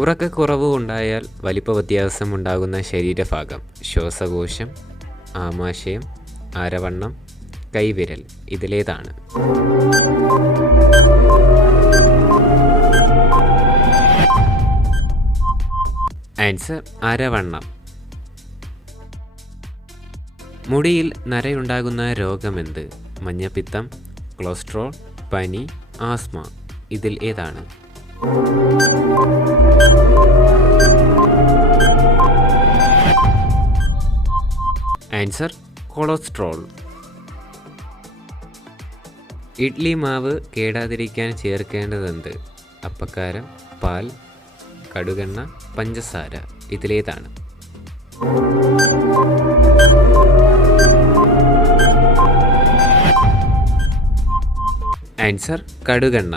ഉറക്കക്കുറവ് ഉണ്ടായാൽ വലിപ്പ വ്യത്യാസമുണ്ടാകുന്ന ശരീരഭാഗം: ശ്വാസകോശം, ആമാശയം, അരവണ്ണം, കൈവിരൽ. ഇതിലേതാണ്? ആൻസർ അരവണ്ണം. മുടിയിൽ നരയുണ്ടാകുന്ന രോഗമെന്ത്? മഞ്ഞപ്പിത്തം, കൊളസ്ട്രോൾ, പനി, ആസ്മ. ഇതിൽ ഏതാണ്? Answer cholesterol. ഇഡ്ലി മാവ് കേടാതിരിക്കാൻ ചേർക്കേണ്ടതെന്ത്? അപ്പക്കാരം, പാൽ, കടുകെണ്ണ, പഞ്ചസാര. ഇതിലേതാണ്? ആൻസർ കടുകെണ്ണ.